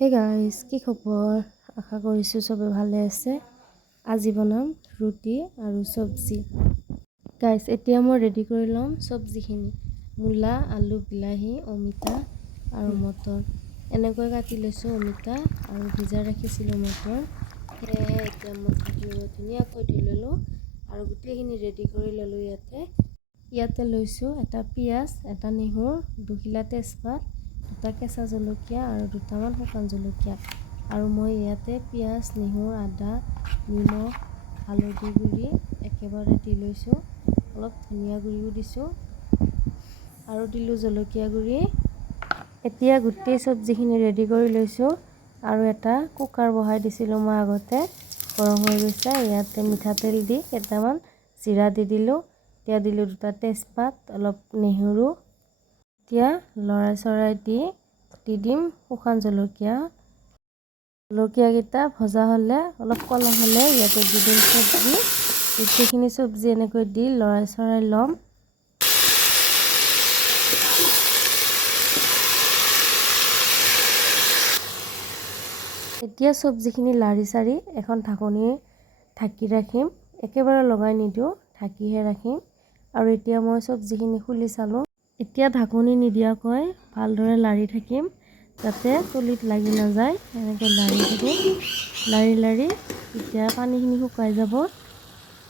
Hey guys, কি খবৰ? আশা কৰিছোঁ চবে ভালে আছে। আজি বনাম ৰুটি আৰু চব্জি। গাইজ, এতিয়া মই ৰেডি কৰি ল'ম চব্জিখিনি। মূলা, আলু, বিলাহী, অমিতা আৰু মটৰ এনেকৈ কাটি লৈছোঁ। অমিতা আৰু ভিজাই ৰাখিছিলোঁ মটৰ, সেয়েহে এতিয়া মটৰখিনি মই ধুনীয়াকৈ ধুই ল'লোঁ আৰু গোটেইখিনি ৰেডি কৰি ল'লোঁ। ইয়াতে লৈছোঁ এটা পিঁয়াজ, এটা নেহৰু, 2 খিলা তেজপাত, 2টা কেঁচা জলকীয়া আৰু 2টামান শুকান জলকীয়া। আৰু মই ইয়াতে পিঁয়াজ, নেহৰু, আদা, নিমখ, হালধি গুড়ি একেবাৰে দি লৈছোঁ। অলপ ধনিয়া গুড়িও দিছোঁ আৰু দিলোঁ জলকীয়া গুড়ি। এতিয়া গোটেই চব্জিখিনি ৰেডি কৰি লৈছোঁ আৰু এটা কুকাৰ বহাই দিছিলোঁ মই আগতে, গৰম হৈ গৈছে। ইয়াতে মিঠাতেল দি কেইটামান জিৰা দি দিলোঁ। এতিয়া দিলোঁ 2টা তেজপাত, অলপ নেহৰু। এতিয়া লৰাই দি দিম শুকান জলকীয়া। জলকীয়াকেইটা ভজা হ'লে, অলপ ক'লা হ'লে ইয়াতে দি দিম চব্জি। গোটেইখিনি চব্জি এনেকৈ দি লৰাই ল'ম। এতিয়া চব্জিখিনি লাৰি এখন ঢাকনি ঢাকি ৰাখিম। একেবাৰে লগাই নিদিওঁ, ঢাকিহে ৰাখিম। আৰু এতিয়া মই চব্জিখিনি খুলি চালোঁ। এতিয়া ঢাকনি নিদিয়াকৈ ভালদৰে লাৰি থাকিম, যাতে তলিত লাগি নাযায়। এনেকৈ লাৰি থাকিম, লাৰি এতিয়া পানীখিনি শুকাই যাব।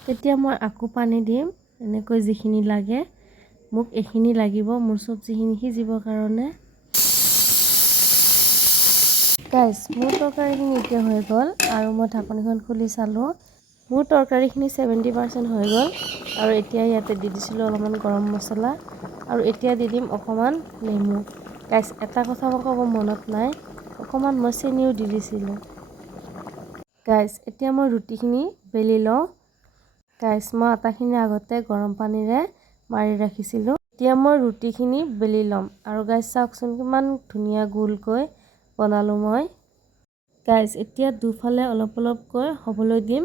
তেতিয়া মই আকৌ পানী দিম, এনেকৈ যিখিনি লাগে। মোক এইখিনি লাগিব মোৰ চব্জিখিনি সিজিবৰ কাৰণে। গাইজ, মোৰ তৰকাৰীখিনি এতিয়া হৈ গ'ল আৰু মই ঢাকনিখন খুলি চালোঁ। মোৰ তৰকাৰীখিনি 70% হৈ গ'ল। আৰু এতিয়া ইয়াতে দি দিছিলোঁ অলপমান গৰম মছলা আৰু এতিয়া দি দিম অকণমান নেমু। গাইজ, এটা কথা মই ক'ব মনত নাই, অকণমান মই চেনিও দি দিছিলোঁ। গাইজ, এতিয়া মই ৰুটিখিনি বেলি লওঁ। গাইজ, মই আটাখিনি আগতে গৰম পানীৰে মাৰি ৰাখিছিলোঁ। এতিয়া মই ৰুটিখিনি বেলি ল'ম আৰু গাইজ চাওকচোন কিমান ধুনীয়া গোলকৈ বনালোঁ মই। গাইজ, এতিয়া দুফালে অলপকৈ হ'বলৈ দিম।